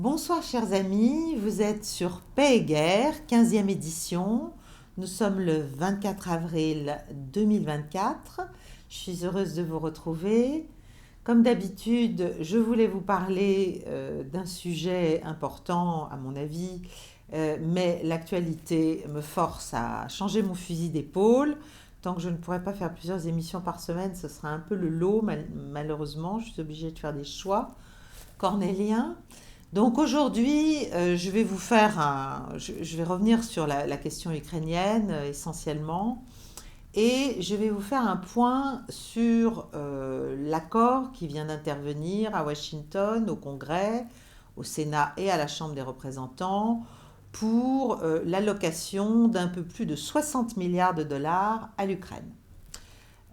Bonsoir chers amis, vous êtes sur Paix et Guerre, 15e édition. Nous sommes le 24 avril 2024. Je suis heureuse de vous retrouver. Comme d'habitude, je voulais vous parler d'un sujet important à mon avis, mais l'actualité me force à changer mon fusil d'épaule. Tant que je ne pourrai pas faire plusieurs émissions par semaine, ce sera un peu le lot, malheureusement. Je suis obligée de faire des choix cornéliens. Donc aujourd'hui, je vais revenir sur la question ukrainienne essentiellement, et je vais vous faire un point sur l'accord qui vient d'intervenir à Washington, au Congrès, au Sénat et à la Chambre des représentants pour l'allocation d'un peu plus de 60 milliards de dollars à l'Ukraine.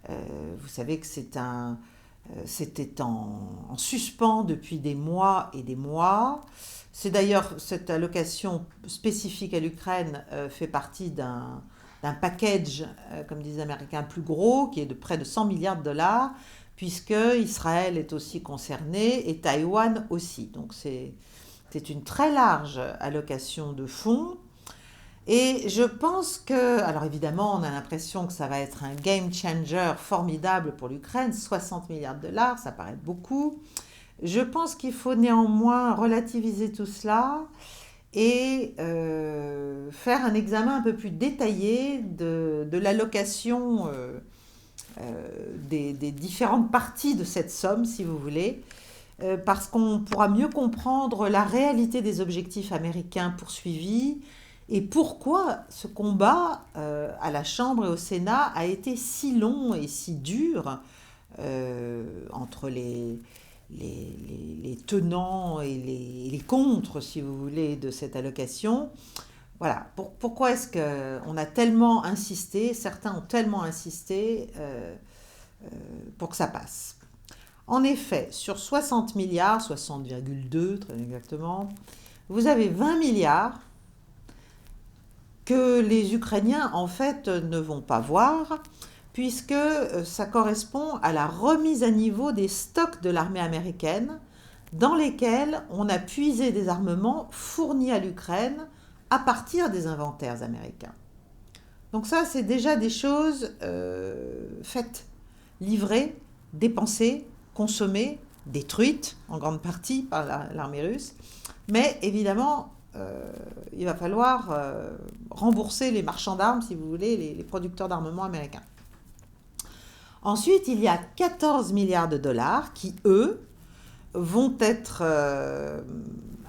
Vous savez que c'était en suspens depuis des mois et des mois. C'est d'ailleurs cette allocation spécifique à l'Ukraine fait partie d'un package, comme disent les Américains, plus gros, qui est de près de 100 milliards de dollars, puisque Israël est aussi concerné et Taïwan aussi. Donc c'est une très large allocation de fonds. Et je pense que, alors évidemment, on a l'impression que ça va être un game changer formidable pour l'Ukraine, 60 milliards de dollars, ça paraît beaucoup. Je pense qu'il faut néanmoins relativiser tout cela et faire un examen un peu plus détaillé de l'allocation des différentes parties de cette somme, si vous voulez, parce qu'on pourra mieux comprendre la réalité des objectifs américains poursuivis et pourquoi ce combat à la Chambre et au Sénat a été si long et si dur entre les tenants et les contres, si vous voulez, de cette allocation. Voilà, pourquoi est-ce qu'on a tellement insisté, certains ont tellement insisté pour que ça passe. En effet, sur 60 milliards, 60,2 très exactement, vous avez 20 milliards que les Ukrainiens, en fait, ne vont pas voir, puisque ça correspond à la remise à niveau des stocks de l'armée américaine, dans lesquels on a puisé des armements fournis à l'Ukraine à partir des inventaires américains. Donc ça, c'est déjà des choses faites, livrées, dépensées, consommées, détruites en grande partie par l'armée russe. Mais évidemment, il va falloir rembourser les marchands d'armes, si vous voulez, les producteurs d'armement américains. Ensuite, il y a 14 milliards de dollars qui, eux, vont être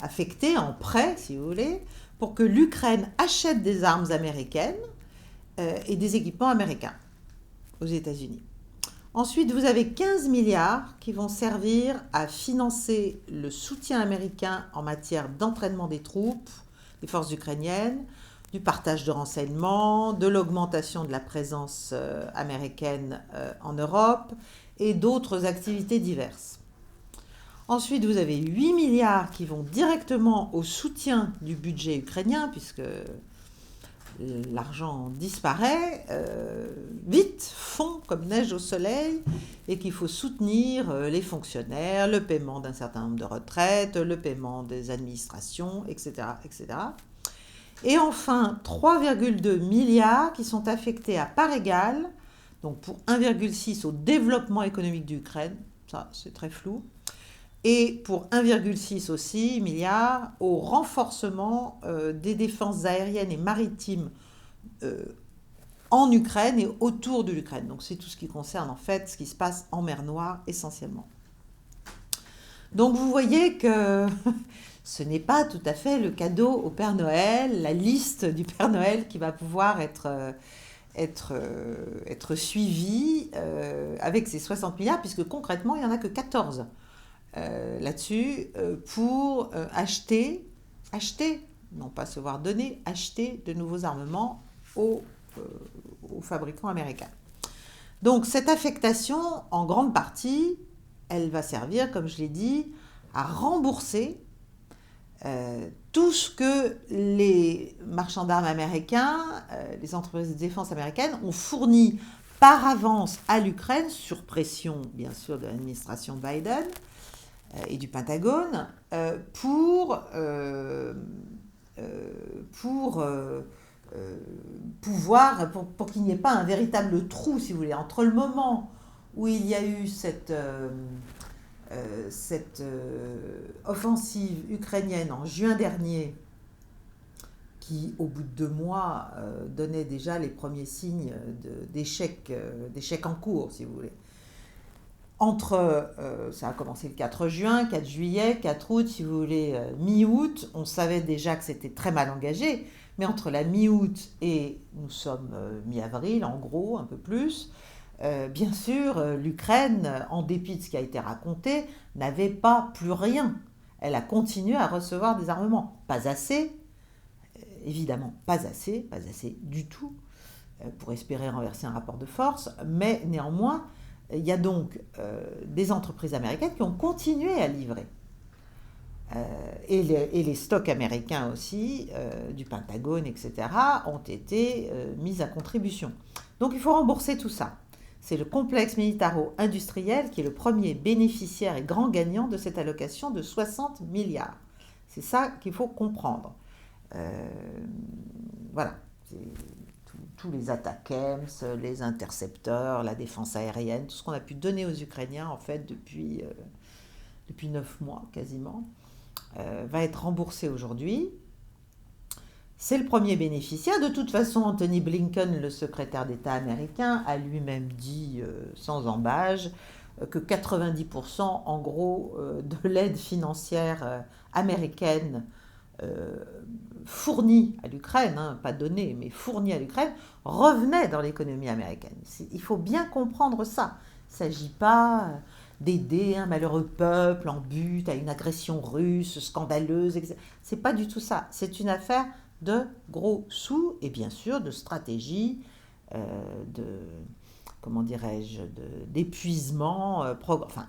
affectés en prêt, si vous voulez, pour que l'Ukraine achète des armes américaines et des équipements américains aux États-Unis. Ensuite, vous avez 15 milliards qui vont servir à financer le soutien américain en matière d'entraînement des troupes, des forces ukrainiennes, du partage de renseignements, de l'augmentation de la présence américaine en Europe et d'autres activités diverses. Ensuite, vous avez 8 milliards qui vont directement au soutien du budget ukrainien, puisque l'argent disparaît vite, fond comme neige au soleil, et qu'il faut soutenir les fonctionnaires, le paiement d'un certain nombre de retraites, le paiement des administrations, etc., etc. Et enfin, 3,2 milliards qui sont affectés à part égale, donc pour 1,6 au développement économique d'Ukraine, ça c'est très flou, et pour 1,6 aussi milliards au renforcement des défenses aériennes et maritimes en Ukraine et autour de l'Ukraine. Donc c'est tout ce qui concerne en fait ce qui se passe en mer Noire essentiellement. Donc vous voyez que ce n'est pas tout à fait le cadeau au Père Noël, la liste du Père Noël qui va pouvoir être suivie avec ces 60 milliards, puisque concrètement il n'y en a que 14 là-dessus pour acheter, non pas se voir donner, acheter de nouveaux armements aux fabricants américains. Donc cette affectation, en grande partie, elle va servir, comme je l'ai dit, à rembourser tout ce que les marchands d'armes américains, les entreprises de défense américaines ont fourni par avance à l'Ukraine, sur pression bien sûr de l'administration Biden, et du Pentagone pour pouvoir, pour qu'il n'y ait pas un véritable trou, si vous voulez, entre le moment où il y a eu cette offensive ukrainienne en juin dernier, qui, au bout de 2 mois, donnait déjà les premiers signes d'échec en cours, si vous voulez. Ça a commencé le 4 juin, 4 juillet, 4 août, si vous voulez, mi-août, on savait déjà que c'était très mal engagé, mais entre la mi-août et nous sommes mi-avril, en gros, un peu plus, bien sûr, l'Ukraine, en dépit de ce qui a été raconté, n'avait pas plus rien. Elle a continué à recevoir des armements. Pas assez, évidemment, pas assez du tout, pour espérer renverser un rapport de force, mais néanmoins, il y a donc des entreprises américaines qui ont continué à livrer. Et les stocks américains aussi, du Pentagone, etc., ont été mis à contribution. Donc il faut rembourser tout ça. C'est le complexe militaro-industriel qui est le premier bénéficiaire et grand gagnant de cette allocation de 60 milliards. C'est ça qu'il faut comprendre. Voilà. Tous les ATACMS, les intercepteurs, la défense aérienne, tout ce qu'on a pu donner aux Ukrainiens, en fait, depuis 9 mois, quasiment, va être remboursé aujourd'hui. C'est le premier bénéficiaire. De toute façon, Anthony Blinken, le secrétaire d'État américain, a lui-même dit, sans embâge, que 90% en gros de l'aide financière américaine fournie à l'Ukraine, hein, pas donnée, mais fournie à l'Ukraine, revenait dans l'économie américaine. Il faut bien comprendre ça. Il ne s'agit pas d'aider un malheureux peuple en but à une agression russe scandaleuse, etc. C'est pas du tout ça. C'est une affaire de gros sous et bien sûr de stratégie, comment dirais-je, d'épuisement,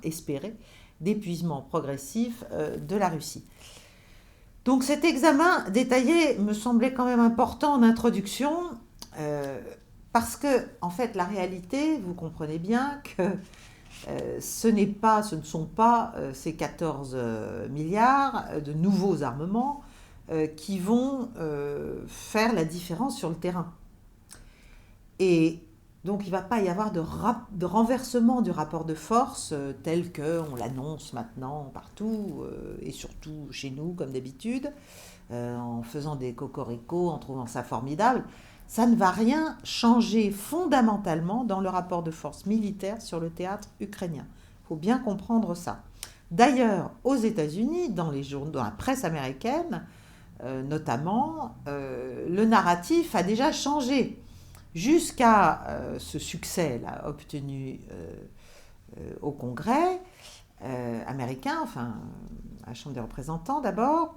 espéré, d'épuisement progressif de la Russie. Donc cet examen détaillé me semblait quand même important en introduction, parce que, en fait, la réalité, vous comprenez bien que ce ne sont pas ces 14 milliards de nouveaux armements qui vont faire la différence sur le terrain. Et donc il ne va pas y avoir de renversement du rapport de force tel qu'on l'annonce maintenant partout, et surtout chez nous comme d'habitude, en faisant des cocoricots, en trouvant ça formidable. Ça ne va rien changer fondamentalement dans le rapport de force militaire sur le théâtre ukrainien. Il faut bien comprendre ça. D'ailleurs, aux États-Unis, dans la presse américaine, notamment, le narratif a déjà changé. Jusqu'à ce succès-là obtenu au Congrès américain, enfin à la Chambre des représentants d'abord,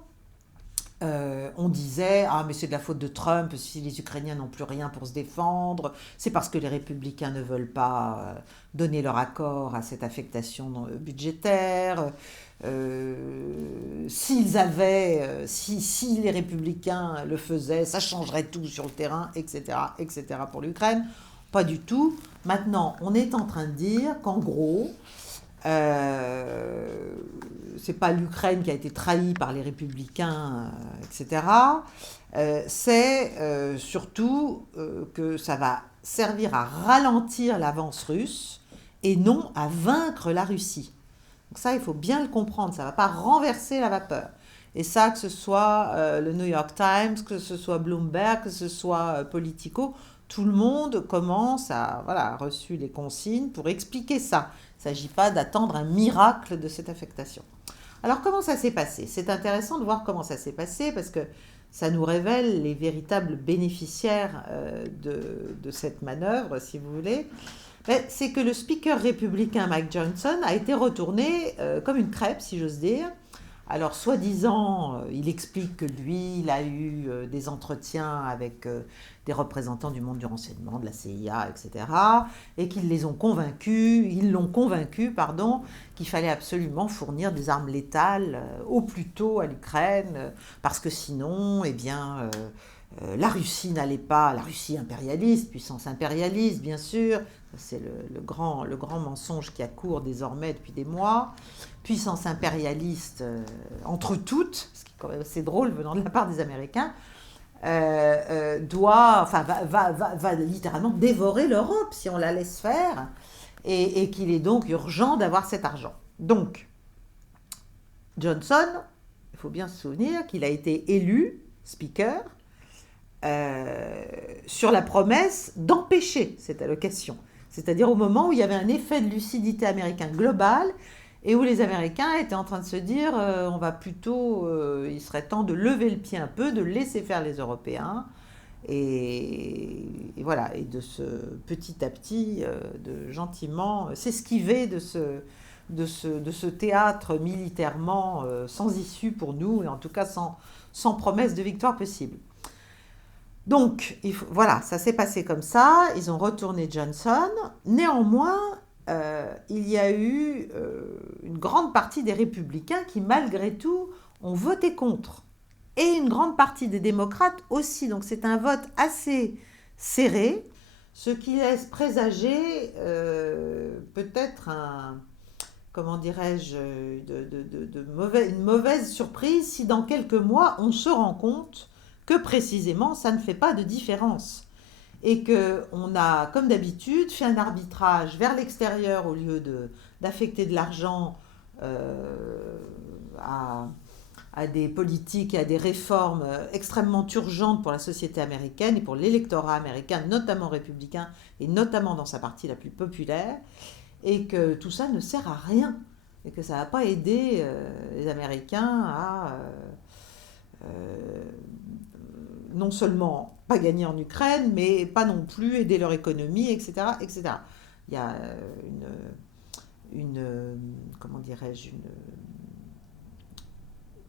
on disait « Ah, mais c'est de la faute de Trump si les Ukrainiens n'ont plus rien pour se défendre, c'est parce que les républicains ne veulent pas donner leur accord à cette affectation budgétaire. Si les républicains le faisaient, ça changerait tout sur le terrain, etc., etc. pour l'Ukraine. » Pas du tout. Maintenant, on est en train de dire qu'en gros, c'est pas l'Ukraine qui a été trahie par les républicains, etc. C'est surtout que ça va servir à ralentir l'avance russe et non à vaincre la Russie. Donc ça, il faut bien le comprendre, ça ne va pas renverser la vapeur. Et ça, que ce soit le New York Times, que ce soit Bloomberg, que ce soit Politico, tout le monde a reçu les consignes pour expliquer ça. Il ne s'agit pas d'attendre un miracle de cette affectation. Alors, comment ça s'est passé ? C'est intéressant de voir comment ça s'est passé parce que ça nous révèle les véritables bénéficiaires de cette manœuvre, si vous voulez. C'est que le speaker républicain Mike Johnson a été retourné comme une crêpe, si j'ose dire. Alors, soi-disant, il explique que lui, il a eu des entretiens avec des représentants du monde du renseignement, de la CIA, etc. Et qu'ils l'ont convaincu, qu'il fallait absolument fournir des armes létales au plus tôt à l'Ukraine, parce que sinon, La Russie n'allait pas, la Russie impérialiste, puissance impérialiste, bien sûr, c'est le grand mensonge qui accourt désormais depuis des mois, puissance impérialiste entre toutes, ce qui est quand même assez drôle venant de la part des Américains, va littéralement dévorer l'Europe si on la laisse faire, et qu'il est donc urgent d'avoir cet argent. Donc, Johnson, il faut bien se souvenir qu'il a été élu speaker sur la promesse d'empêcher cette allocation. C'est-à-dire au moment où il y avait un effet de lucidité américain global et où les Américains étaient en train de se dire on va plutôt, il serait temps de lever le pied un peu, de laisser faire les Européens et voilà, et de se petit à petit, de gentiment s'esquiver de ce théâtre militairement sans issue pour nous et en tout cas sans promesse de victoire possible. Donc, voilà, ça s'est passé comme ça, ils ont retourné Johnson. Néanmoins, il y a eu une grande partie des républicains qui, malgré tout, ont voté contre. Et une grande partie des démocrates aussi. Donc, c'est un vote assez serré, ce qui laisse présager peut-être comment dirais-je, une mauvaise surprise si dans quelques mois, on se rend compte que précisément, ça ne fait pas de différence. Et qu'on a, comme d'habitude, fait un arbitrage vers l'extérieur au lieu d'affecter de l'argent à des politiques et à des réformes extrêmement urgentes pour la société américaine et pour l'électorat américain, notamment républicain, et notamment dans sa partie la plus populaire, et que tout ça ne sert à rien, et que ça n'a pas aidé les Américains à... non seulement pas gagner en Ukraine, mais pas non plus aider leur économie, etc. etc. Il y a comment dirais-je,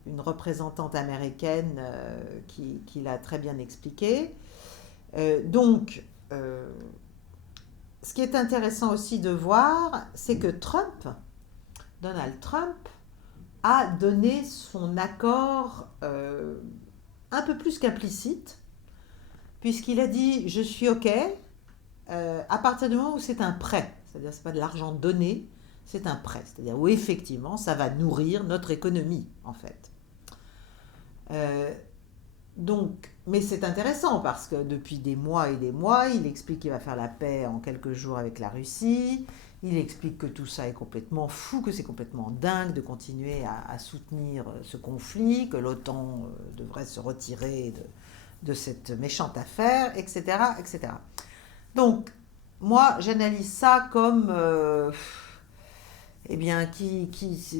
une représentante américaine qui l'a très bien expliqué. Donc, ce qui est intéressant aussi de voir, c'est que Donald Trump, a donné son accord un peu plus qu'implicite, puisqu'il a dit « je suis OK » à partir du moment où c'est un prêt, c'est-à-dire que ce n'est pas de l'argent donné, c'est un prêt, c'est-à-dire où effectivement ça va nourrir notre économie en fait. Donc, mais c'est intéressant parce que depuis des mois et des mois, il explique qu'il va faire la paix en quelques jours avec la Russie. Il explique que tout ça est complètement fou, que c'est complètement dingue de continuer à soutenir ce conflit, que l'OTAN devrait se retirer de cette méchante affaire, etc., etc. Donc, moi, j'analyse ça comme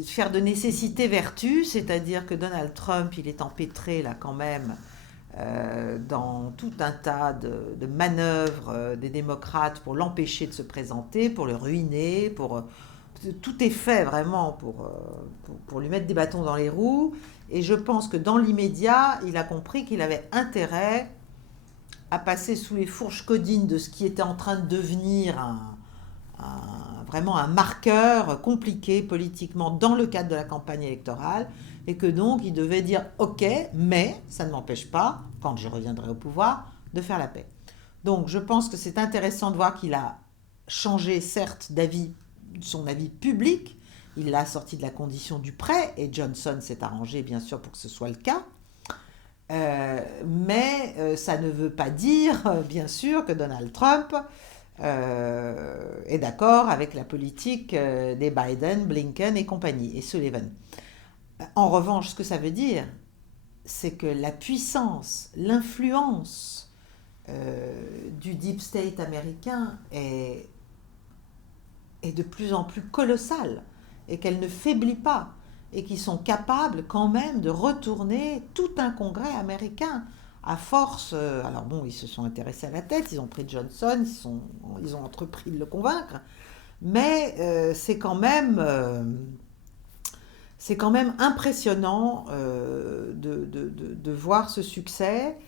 faire de nécessité vertu, c'est-à-dire que Donald Trump, il est empêtré là quand même dans tout un tas de manœuvres des démocrates pour l'empêcher de se présenter, pour le ruiner, tout est fait vraiment pour lui mettre des bâtons dans les roues. Et je pense que dans l'immédiat, il a compris qu'il avait intérêt à passer sous les fourches codines de ce qui était en train de devenir vraiment un marqueur compliqué politiquement dans le cadre de la campagne électorale, et que donc il devait dire « ok, mais ça ne m'empêche pas, quand je reviendrai au pouvoir, de faire la paix ». Donc je pense que c'est intéressant de voir qu'il a changé certes son avis public, il l'a sorti de la condition du prêt, et Johnson s'est arrangé bien sûr pour que ce soit le cas, mais ça ne veut pas dire bien sûr que Donald Trump est d'accord avec la politique des Biden, Blinken et compagnie, et Sullivan. En revanche, ce que ça veut dire, c'est que la puissance, l'influence du deep state américain est de plus en plus colossale et qu'elle ne faiblit pas et qu'ils sont capables quand même de retourner tout un congrès américain à force. Alors bon, ils se sont intéressés à la tête, ils ont pris Johnson, ils ont entrepris de le convaincre, mais c'est quand même impressionnant de voir ce succès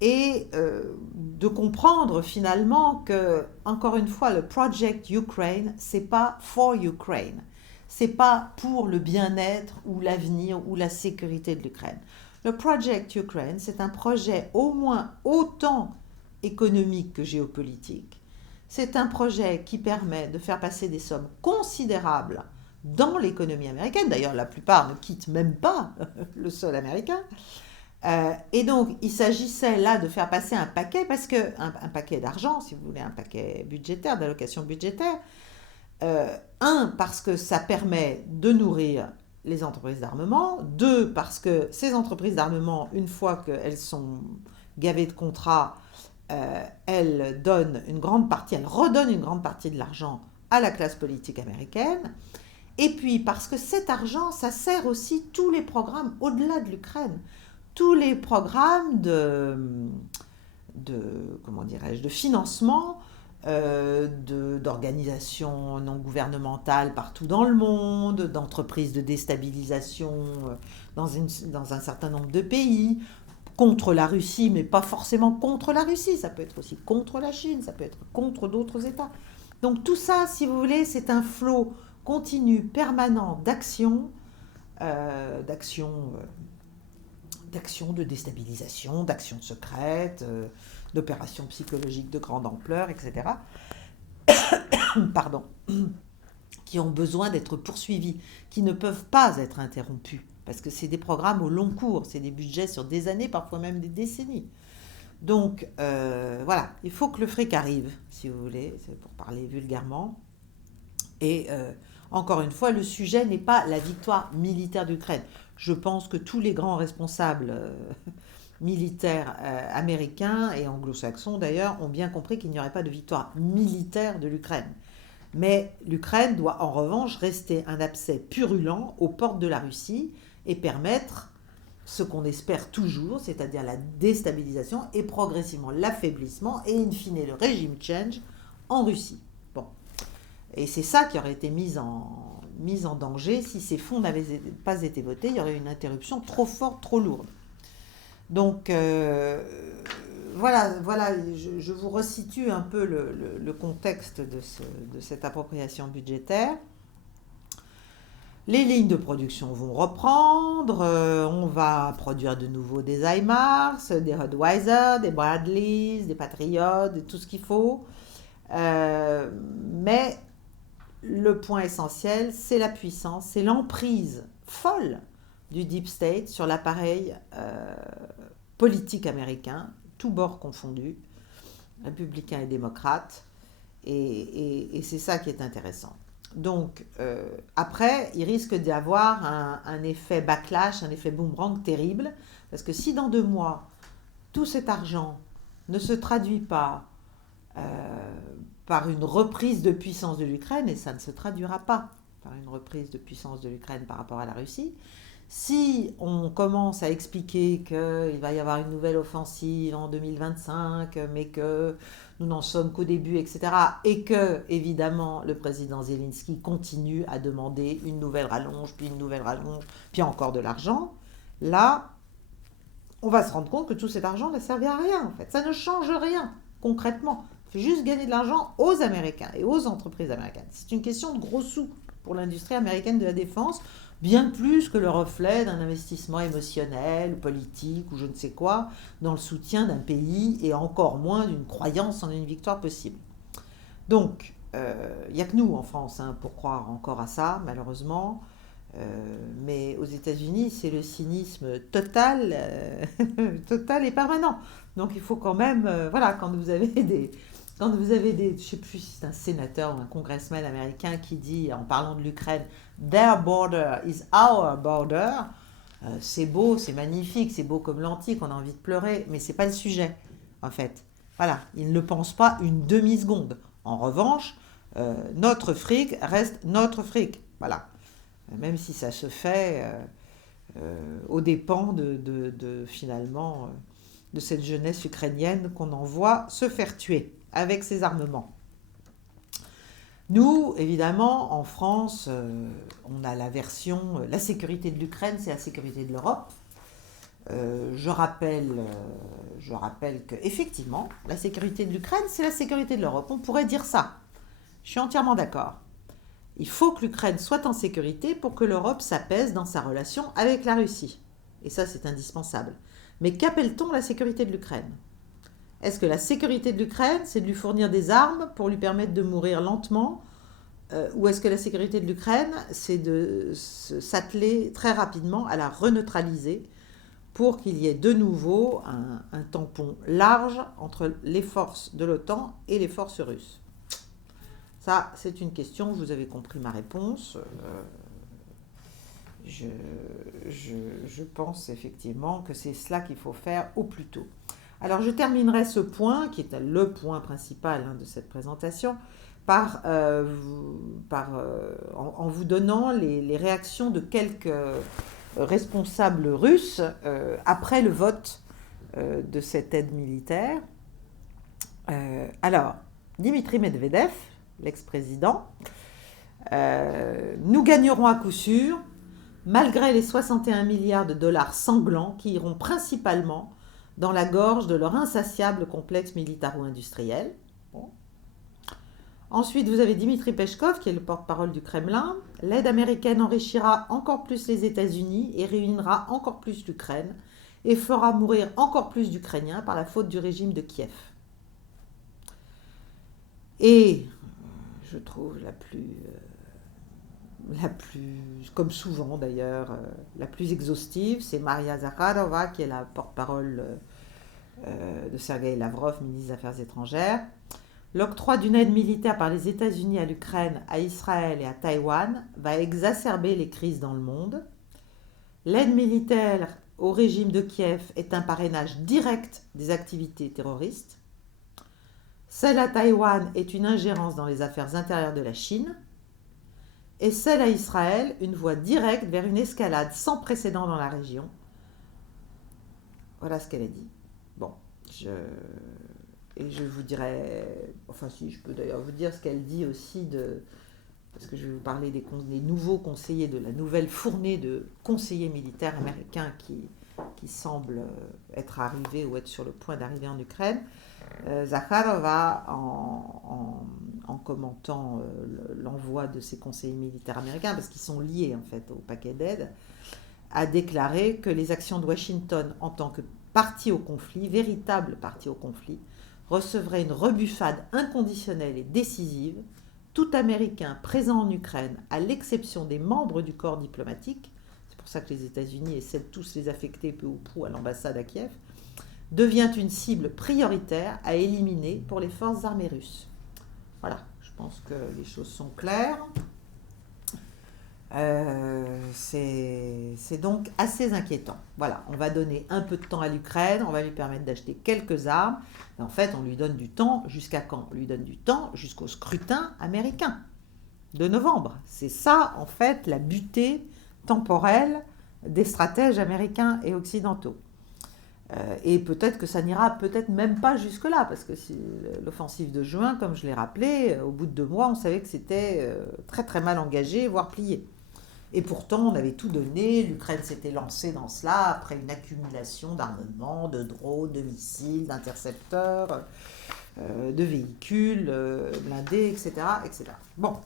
et de comprendre finalement que, encore une fois, le Project Ukraine, c'est pas for Ukraine, c'est pas pour le bien-être ou l'avenir ou la sécurité de l'Ukraine. Le Project Ukraine, c'est un projet au moins autant économique que géopolitique. C'est un projet qui permet de faire passer des sommes considérables dans l'économie américaine. D'ailleurs, la plupart ne quittent même pas le sol américain. Et donc, il s'agissait là de faire passer un paquet, parce que un paquet d'argent, si vous voulez, un paquet budgétaire, d'allocation budgétaire. Parce que ça permet de nourrir les entreprises d'armement. Deux, parce que ces entreprises d'armement, une fois qu'elles sont gavées de contrats, elles redonnent une grande partie de l'argent à la classe politique américaine. Et puis, parce que cet argent, ça sert aussi tous les programmes au-delà de l'Ukraine. Tous les programmes comment dirais-je, de financement d'organisations non gouvernementales partout dans le monde, d'entreprises de déstabilisation dans un certain nombre de pays, contre la Russie, mais pas forcément contre la Russie, ça peut être aussi contre la Chine, ça peut être contre d'autres États. Donc tout ça, si vous voulez, c'est un flot continu, permanent d'actions, d'actions de déstabilisation, d'actions secrètes, d'opérations psychologiques de grande ampleur, etc. Pardon, qui ont besoin d'être poursuivis, qui ne peuvent pas être interrompus, parce que c'est des programmes au long cours, c'est des budgets sur des années, parfois même des décennies. Donc voilà, il faut que le fric arrive, si vous voulez, c'est pour parler vulgairement. Et encore une fois, le sujet n'est pas la victoire militaire d'Ukraine. Je pense que tous les grands responsables militaires américains et anglo-saxons d'ailleurs ont bien compris qu'il n'y aurait pas de victoire militaire de l'Ukraine. Mais l'Ukraine doit en revanche rester un abcès purulent aux portes de la Russie et permettre ce qu'on espère toujours, c'est-à-dire la déstabilisation et progressivement l'affaiblissement et in fine le régime change en Russie. Bon. Et c'est ça qui aurait été mis en danger. Si ces fonds n'avaient pas été votés, il y aurait eu une interruption trop forte, trop lourde. Donc voilà, je vous resitue un peu le contexte de cette appropriation budgétaire. Les lignes de production vont reprendre, on va produire de nouveau des HIMARS, des Budweiser, des Bradleys, des Patriots, tout ce qu'il faut. Mais le point essentiel, c'est la puissance, c'est l'emprise folle du Deep State sur l'appareil politique américain, tous bords confondus, républicains et démocrates, et c'est ça qui est intéressant. Donc, après, il risque d'y avoir un effet backlash, un effet boomerang terrible, parce que si dans 2 mois, tout cet argent ne se traduit pas par une reprise de puissance de l'Ukraine, et ça ne se traduira pas par une reprise de puissance de l'Ukraine par rapport à la Russie, si on commence à expliquer qu'il va y avoir une nouvelle offensive en 2025, mais que nous n'en sommes qu'au début, etc., et que, évidemment, le président Zelensky continue à demander une nouvelle rallonge, puis une nouvelle rallonge, puis encore de l'argent, là, on va se rendre compte que tout cet argent ne servait à rien, en fait. Ça ne change rien, concrètement. Il faut juste gagner de l'argent aux Américains et aux entreprises américaines. C'est une question de gros sous pour l'industrie américaine de la défense, bien plus que le reflet d'un investissement émotionnel, politique ou je ne sais quoi, dans le soutien d'un pays et encore moins d'une croyance en une victoire possible. Donc, il n'y a que nous en France pour croire encore à ça, malheureusement. Mais aux États-Unis, c'est le cynisme total, total et permanent. Donc il faut quand même, voilà, quand vous avez des, je ne sais plus si c'est un sénateur ou un congressman américain qui dit, en parlant de l'Ukraine, their border is our border, c'est beau, c'est magnifique, c'est beau comme l'antique, on a envie de pleurer, mais c'est pas le sujet, en fait. Voilà, ils ne pensent pas une demi-seconde. En revanche, notre fric reste notre fric. Voilà. Même si ça se fait aux dépens finalement de cette jeunesse ukrainienne qu'on envoie se faire tuer avec ses armements. Nous, évidemment, en France, on a la version la sécurité de l'Ukraine, c'est la sécurité de l'Europe. Je rappelle que effectivement, la sécurité de l'Ukraine, c'est la sécurité de l'Europe. On pourrait dire ça. Je suis entièrement d'accord. Il faut que l'Ukraine soit en sécurité pour que l'Europe s'apaise dans sa relation avec la Russie. et ça c'est indispensable. Mais qu'appelle-t-on la sécurité de l'Ukraine? Est-ce que la sécurité de l'Ukraine, c'est de lui fournir des armes pour lui permettre de mourir lentement, ou est-ce que la sécurité de l'Ukraine, c'est de s'atteler très rapidement à la reneutraliser pour qu'il y ait de nouveau un tampon large entre les forces de l'OTAN et les forces russes? Ça, c'est une question, vous avez compris ma réponse. Je pense effectivement que c'est cela qu'il faut faire au plus tôt. Alors, je terminerai ce point, qui est le point principal de cette présentation, en vous donnant les réactions de quelques responsables russes après le vote de cette aide militaire. Alors, Dimitri Medvedev, l'ex-président, nous gagnerons à coup sûr, malgré les 61 milliards de dollars sanglants qui iront principalement dans la gorge de leur insatiable complexe militaro-industriel. Bon. Ensuite, vous avez Dmitri Peskov, qui est le porte-parole du Kremlin. L'aide américaine enrichira encore plus les États-Unis et ruinera encore plus l'Ukraine et fera mourir encore plus d'Ukrainiens par la faute du régime de Kiev. Et je trouve la plus, comme souvent d'ailleurs, la plus exhaustive, c'est Maria Zakharova, qui est la porte-parole de Sergei Lavrov, ministre des Affaires étrangères. L'octroi d'une aide militaire par les États-Unis à l'Ukraine, à Israël et à Taïwan va exacerber les crises dans le monde. L'aide militaire au régime de Kiev est un parrainage direct des activités terroristes. Celle à Taïwan est une ingérence dans les affaires intérieures de la Chine. Et celle à Israël, une voie directe vers une escalade sans précédent dans la région. Voilà ce qu'elle a dit. Bon, et je vous dirai, enfin si je peux d'ailleurs vous dire ce qu'elle dit aussi parce que je vais vous parler des nouveaux conseillers, de la nouvelle fournée de conseillers militaires américains qui semblent être arrivés ou être sur le point d'arriver en Ukraine. Zakharova, en commentant l'envoi de ces conseillers militaires américains, parce qu'ils sont liés en fait au paquet d'aide, a déclaré que les actions de Washington en tant que partie au conflit, véritable partie au conflit, recevraient une rebuffade inconditionnelle et décisive. Tout Américain présent en Ukraine, à l'exception des membres du corps diplomatique, c'est pour ça que les États-Unis essaient de tous les affecter peu ou prou à l'ambassade à Kiev, devient une cible prioritaire à éliminer pour les forces armées russes. Voilà, je pense que les choses sont claires. C'est donc assez inquiétant. Voilà, on va donner un peu de temps à l'Ukraine, on va lui permettre d'acheter quelques armes, mais en fait, on lui donne du temps jusqu'à quand? On lui donne du temps jusqu'au scrutin américain de novembre. C'est ça, en fait, la butée temporelle des stratèges américains et occidentaux. Et peut-être que ça n'ira peut-être même pas jusque-là, parce que l'offensive de juin, comme je l'ai rappelé, au bout de 2 mois, on savait que c'était très très mal engagé, voire plié. Et pourtant, on avait tout donné, l'Ukraine s'était lancée dans cela après une accumulation d'armements, de drones, de missiles, d'intercepteurs, de véhicules blindés, etc., etc. Bon,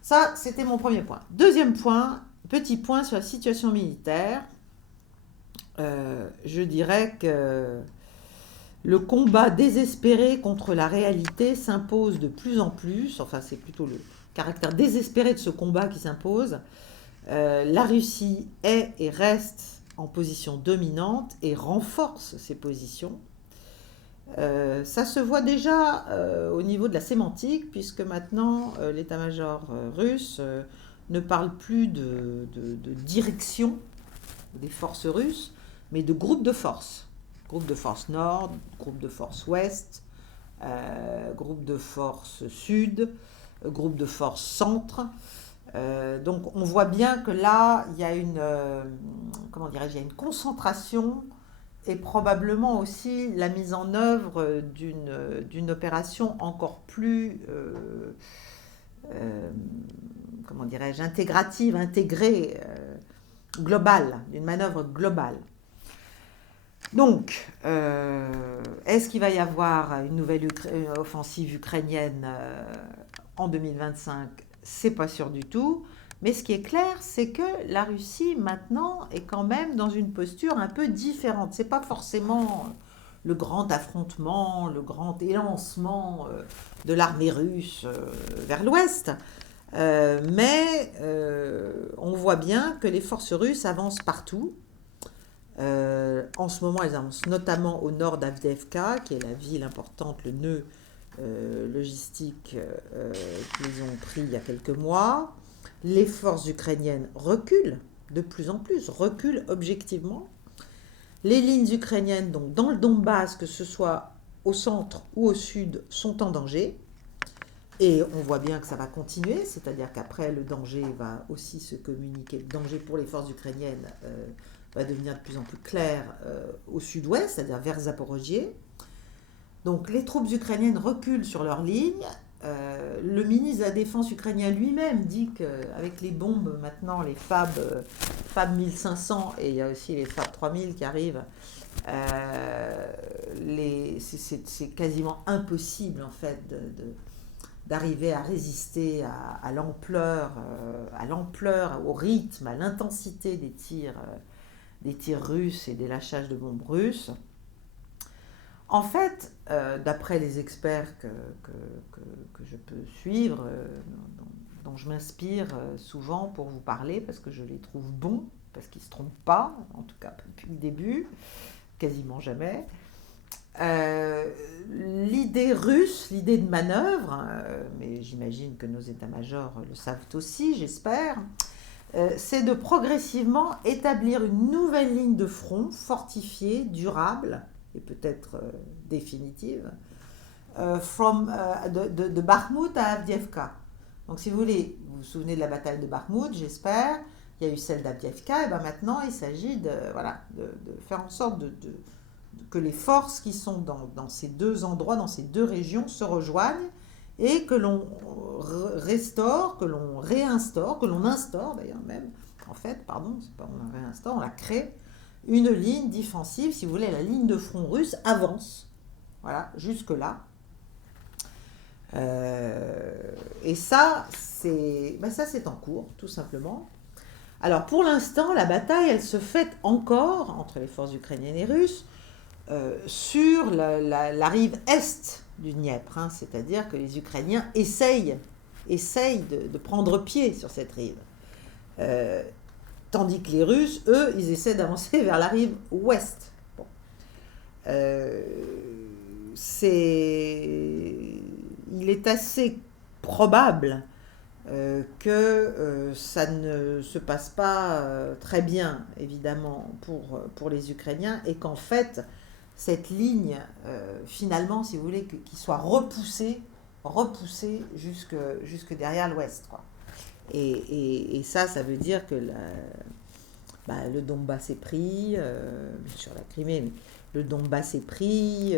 ça, c'était mon premier point. Deuxième point, petit point sur la situation militaire. Je dirais que le combat désespéré contre la réalité s'impose de plus en plus, enfin c'est plutôt le caractère désespéré de ce combat qui s'impose. La Russie est et reste en position dominante et renforce ses positions. Ça se voit déjà au niveau de la sémantique, puisque maintenant l'état-major russe ne parle plus de direction des forces russes, mais de groupes de forces. Groupe de forces nord, groupe de forces ouest, groupe de forces sud, groupe de forces centre. Donc on voit bien que là, il y a une concentration et probablement aussi la mise en œuvre d'une opération encore plus intégrative, intégrée, globale, une manœuvre globale. Donc, est-ce qu'il va y avoir une nouvelle offensive ukrainienne en 2025 ? C'est pas sûr du tout. Mais ce qui est clair, c'est que la Russie, maintenant, est quand même dans une posture un peu différente. C'est pas forcément le grand affrontement, le grand élancement de l'armée russe vers l'ouest. Mais on voit bien que les forces russes avancent partout. En ce moment, elles avancent notamment au nord d'Avdiivka, qui est la ville importante, le nœud logistique qu'ils ont pris il y a quelques mois. Les forces ukrainiennes reculent de plus en plus, reculent objectivement. Les lignes ukrainiennes, donc dans le Donbass, que ce soit au centre ou au sud, sont en danger. Et on voit bien que ça va continuer, c'est-à-dire qu'après, le danger va aussi se communiquer. Le danger pour les forces ukrainiennes va devenir de plus en plus clair au sud-ouest, c'est-à-dire vers Zaporozhye. Donc les troupes ukrainiennes reculent sur leur ligne. Le ministre de la Défense ukrainien lui-même dit qu'avec les bombes maintenant, les FAB 1500 et il y a aussi les FAB 3000 qui arrivent, c'est quasiment impossible en fait d'arriver à résister à l'ampleur, au rythme, à l'intensité des tirs russes et des lâchages de bombes russes. En fait, d'après les experts que je peux suivre, dont je m'inspire souvent pour vous parler, parce que je les trouve bons, parce qu'ils ne se trompent pas, en tout cas depuis le début, quasiment jamais. L'idée russe, l'idée de manœuvre, mais j'imagine que nos états-majors le savent aussi, j'espère, c'est de progressivement établir une nouvelle ligne de front fortifiée, durable, et peut-être définitive, de Bakhmut à Avdiivka. Donc si vous voulez, vous vous souvenez de la bataille de Bakhmut, j'espère, il y a eu celle d'Avdiivka, et bien maintenant il s'agit de faire en sorte que les forces qui sont dans ces deux endroits, dans ces deux régions, se rejoignent et que l'on restaure, que l'on réinstaure, que l'on instaure d'ailleurs même, en fait, pardon, c'est pas on la réinstaure, on la crée, une ligne défensive, si vous voulez, la ligne de front russe avance, voilà, jusque-là. Et ça, c'est en cours, tout simplement. Alors, pour l'instant, la bataille, elle se fait encore entre les forces ukrainiennes et russes sur la rive est du Dniepr, hein, c'est-à-dire que les Ukrainiens essayent de prendre pied sur cette rive. Tandis que les Russes, eux, ils essaient d'avancer vers la rive ouest. Bon. Il est assez probable que ça ne se passe pas très bien, évidemment, pour les Ukrainiens, et qu'en fait, cette ligne, finalement, si vous voulez, qu'il soit repoussée jusque derrière l'ouest, quoi. Et ça veut dire que le Donbass est pris, bien sûr la Crimée, mais le Donbass est pris,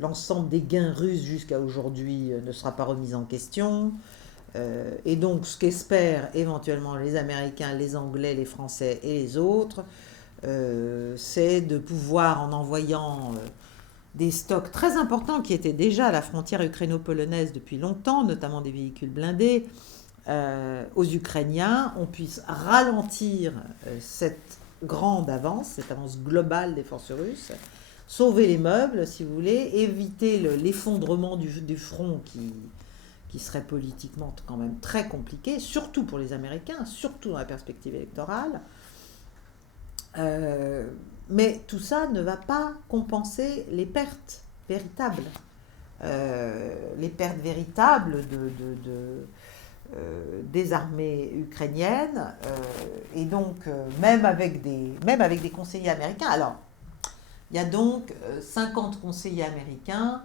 l'ensemble des gains russes jusqu'à aujourd'hui ne sera pas remis en question. Et donc ce qu'espèrent éventuellement les Américains, les Anglais, les Français et les autres, c'est de pouvoir, en envoyant des stocks très importants qui étaient déjà à la frontière ukraino-polonaise depuis longtemps, notamment des véhicules blindés, aux Ukrainiens, on puisse ralentir cette grande avance, cette avance globale des forces russes, sauver les meubles, si vous voulez, éviter l'effondrement du front qui serait politiquement quand même très compliqué, surtout pour les Américains, surtout dans la perspective électorale. Mais tout ça ne va pas compenser les pertes véritables. Les pertes véritables des armées ukrainiennes. Et donc, même avec des conseillers américains. Alors, il y a donc 50 conseillers américains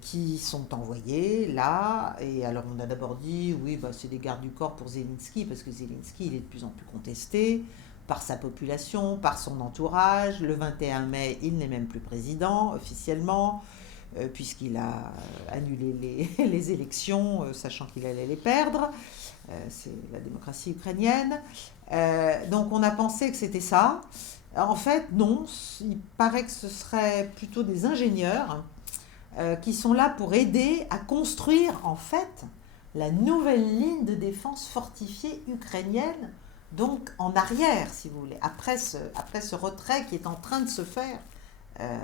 qui sont envoyés là. Et alors, on a d'abord dit, oui, c'est des gardes du corps pour Zelensky, parce que Zelensky, il est de plus en plus contesté par sa population, par son entourage. Le 21 mai, il n'est même plus président officiellement, puisqu'il a annulé les élections, sachant qu'il allait les perdre. C'est la démocratie ukrainienne. Donc on a pensé que c'était ça. En fait, non, il paraît que ce serait plutôt des ingénieurs qui sont là pour aider à construire, en fait, la nouvelle ligne de défense fortifiée ukrainienne, donc en arrière, si vous voulez, après ce retrait qui est en train de se faire euh,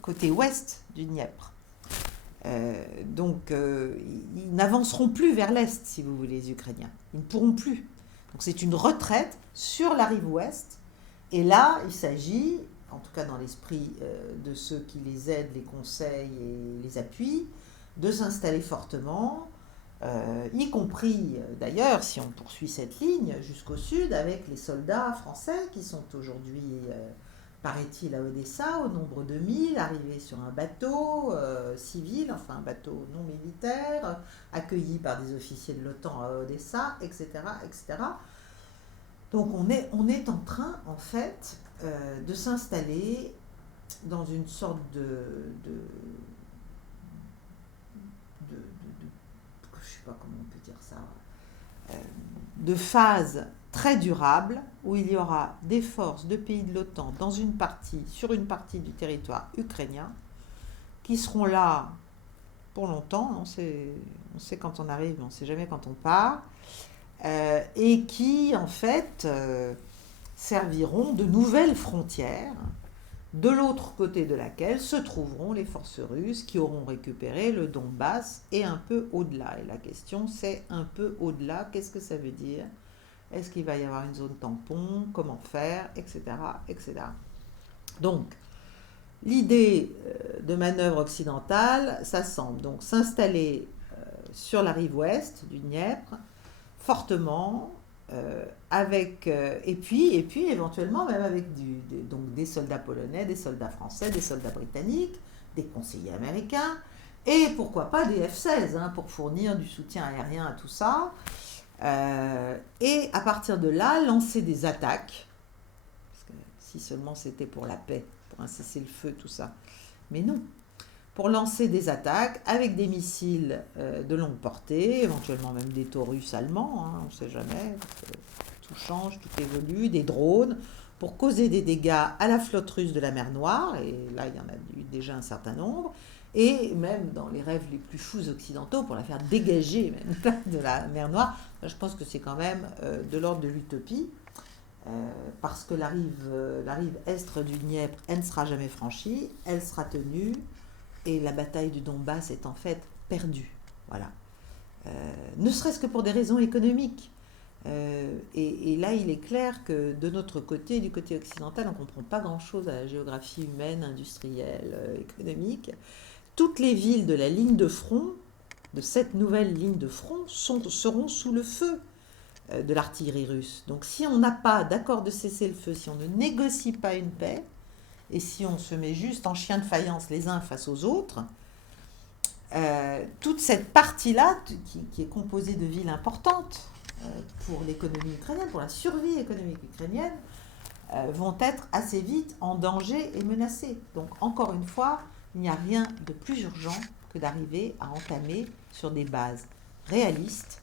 côté ouest du Dniepr. Ils n'avanceront plus vers l'est, si vous voulez, les Ukrainiens. Ils ne pourront plus. Donc c'est une retraite sur la rive ouest. Et là, il s'agit, en tout cas dans l'esprit de ceux qui les aident, les conseillent et les appuient, de s'installer fortement, y compris d'ailleurs, si on poursuit cette ligne, jusqu'au sud, avec les soldats français qui sont aujourd'hui, paraît-il, à Odessa, au nombre de 1000, arrivés sur un bateau civil, enfin un bateau non militaire, accueillis par des officiers de l'OTAN à Odessa, etc., etc. Donc on est en train, en fait, de s'installer dans une sorte je sais pas comment on peut dire ça, de phase très durable où il y aura des forces de pays de l'OTAN sur une partie du territoire ukrainien qui seront là pour longtemps. On sait quand on arrive, mais on ne sait jamais quand on part. Et qui, en fait, serviront de nouvelles frontières, de l'autre côté de laquelle se trouveront les forces russes qui auront récupéré le Donbass et un peu au-delà. Et la question, c'est un peu au-delà, qu'est-ce que ça veut dire? Est-ce qu'il va y avoir une zone tampon? Comment faire? Etc. etc. Donc, l'idée de manœuvre occidentale, ça semble donc s'installer sur la rive ouest du Dniepr, fortement, et puis éventuellement même avec donc des soldats polonais, des soldats français, des soldats britanniques, des conseillers américains, et pourquoi pas des F-16 pour fournir du soutien aérien à tout ça. Et à partir de là, lancer des attaques, parce que si seulement c'était pour la paix, pour un cessez-le-feu, tout ça. Mais non, pour lancer des attaques avec des missiles de longue portée, éventuellement même des Taurus allemands, on ne sait jamais, tout change, tout évolue, des drones, pour causer des dégâts à la flotte russe de la mer Noire, et là il y en a eu déjà un certain nombre, et même dans les rêves les plus fous occidentaux, pour la faire dégager même de la mer Noire. Je pense que c'est quand même de l'ordre de l'utopie, parce que la rive est du Dniepr, elle ne sera jamais franchie, elle sera tenue, et la bataille du Donbass est en fait perdue. Voilà. Ne serait-ce que pour des raisons économiques. Et là, il est clair que de notre côté, du côté occidental, on ne comprend pas grand-chose à la géographie humaine, industrielle, économique. Toutes les villes de la ligne de front, de cette nouvelle ligne de front, seront sous le feu de l'artillerie russe. Donc si on n'a pas d'accord de cessez-le-feu, si on ne négocie pas une paix, et si on se met juste en chien de faïence les uns face aux autres, toute cette partie-là, qui est composée de villes importantes pour l'économie ukrainienne, pour la survie économique ukrainienne, vont être assez vite en danger et menacées. Donc encore une fois, il n'y a rien de plus urgent que d'arriver à entamer sur des bases réalistes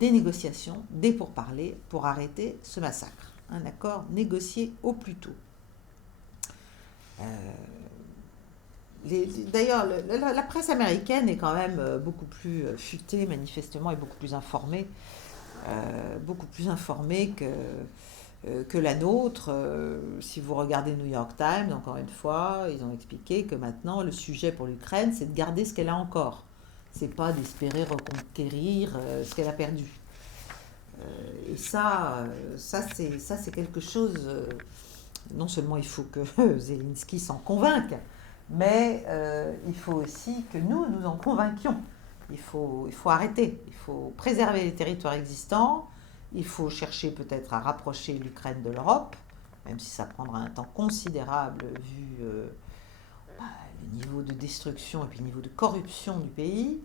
des négociations, des pourparlers pour arrêter ce massacre. Un accord négocié au plus tôt. D'ailleurs, la presse américaine est quand même beaucoup plus futée, manifestement, et beaucoup plus informée que la nôtre. Si vous regardez New York Times, encore une fois, ils ont expliqué que maintenant, le sujet pour l'Ukraine, c'est de garder ce qu'elle a encore. C'est pas d'espérer reconquérir ce qu'elle a perdu. Et ça c'est quelque chose... non seulement il faut que Zelensky s'en convainque, mais il faut aussi que nous en convainquions. Il faut arrêter, il faut préserver les territoires existants, il faut chercher peut-être à rapprocher l'Ukraine de l'Europe, même si ça prendra un temps considérable vu le niveau de destruction et puis le niveau de corruption du pays.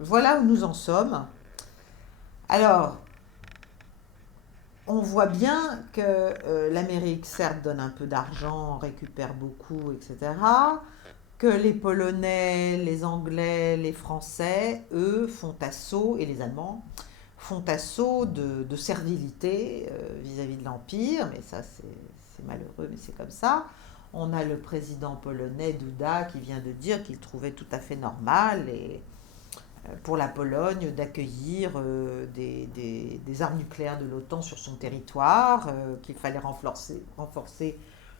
Voilà où nous en sommes. Alors, on voit bien que l'Amérique, certes, donne un peu d'argent, récupère beaucoup, etc., que les Polonais, les Anglais, les Français, eux, font assaut, et les Allemands, font assaut de servilité vis-à-vis de l'Empire, mais ça, c'est malheureux, mais c'est comme ça. On a le président polonais Duda qui vient de dire qu'il trouvait tout à fait normal pour la Pologne d'accueillir des armes nucléaires de l'OTAN sur son territoire, qu'il fallait renforcer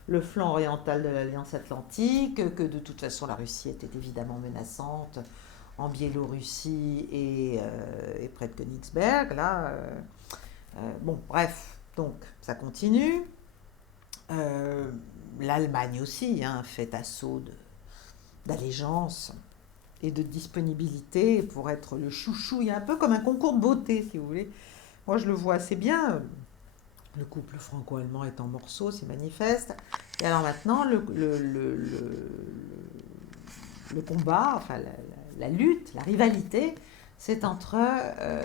le flanc oriental de l'Alliance Atlantique, que de toute façon la Russie était évidemment menaçante en Biélorussie et près de Königsberg. Bon, bref, donc ça continue. L'Allemagne aussi fait assaut d'allégeance et de disponibilité pour être le chouchou. Il y a un peu comme un concours de beauté, si vous voulez. Moi, je le vois assez bien. Le couple franco-allemand est en morceaux, c'est manifeste. Et alors maintenant, le combat, enfin la lutte, la rivalité, c'est entre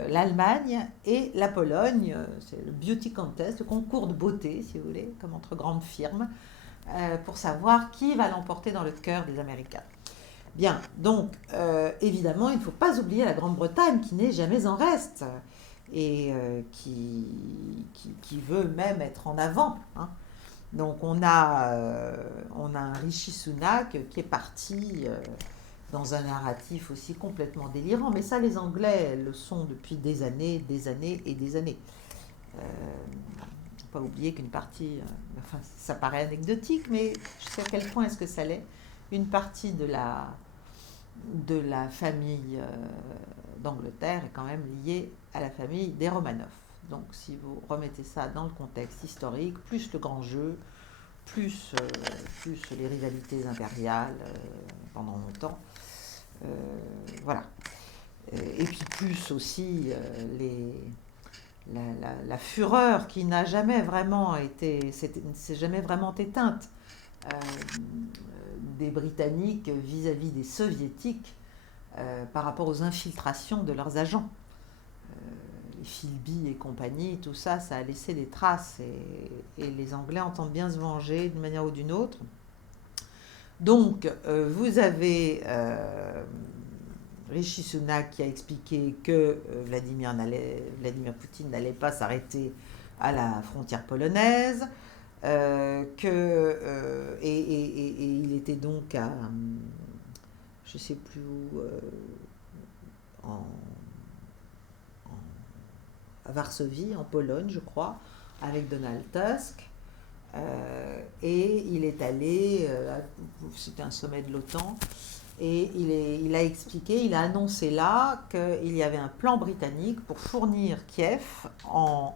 l'Allemagne et la Pologne. C'est le beauty contest, le concours de beauté, si vous voulez, comme entre grandes firmes, pour savoir qui va l'emporter dans le cœur des Américains. Bien, donc évidemment, il ne faut pas oublier la Grande-Bretagne qui n'est jamais en reste et qui veut même être en avant. Donc on a un Rishi Sunak qui est parti dans un narratif aussi complètement délirant, mais ça les Anglais le sont depuis des années et des années. Pas oublier qu'une partie, ça paraît anecdotique, mais je sais à quel point est-ce que ça l'est, une partie de la famille d'Angleterre est quand même liée à la famille des Romanov. Donc si vous remettez ça dans le contexte historique, plus le grand jeu, plus les rivalités impériales pendant longtemps, voilà. Et puis plus aussi la fureur qui n'a jamais vraiment s'est jamais vraiment éteinte des Britanniques vis-à-vis des Soviétiques par rapport aux infiltrations de leurs agents. Les Philby et compagnie, tout ça, ça a laissé des traces et les Anglais entendent bien se venger d'une manière ou d'une autre. Donc, vous avez Rishi Sunak qui a expliqué que Vladimir Poutine n'allait pas s'arrêter à la frontière polonaise, et il était donc à, je ne sais plus où, à Varsovie, en Pologne, je crois, avec Donald Tusk. Et il est allé, c'était un sommet de l'OTAN, et il a expliqué, il a annoncé là qu'il y avait un plan britannique pour fournir Kiev en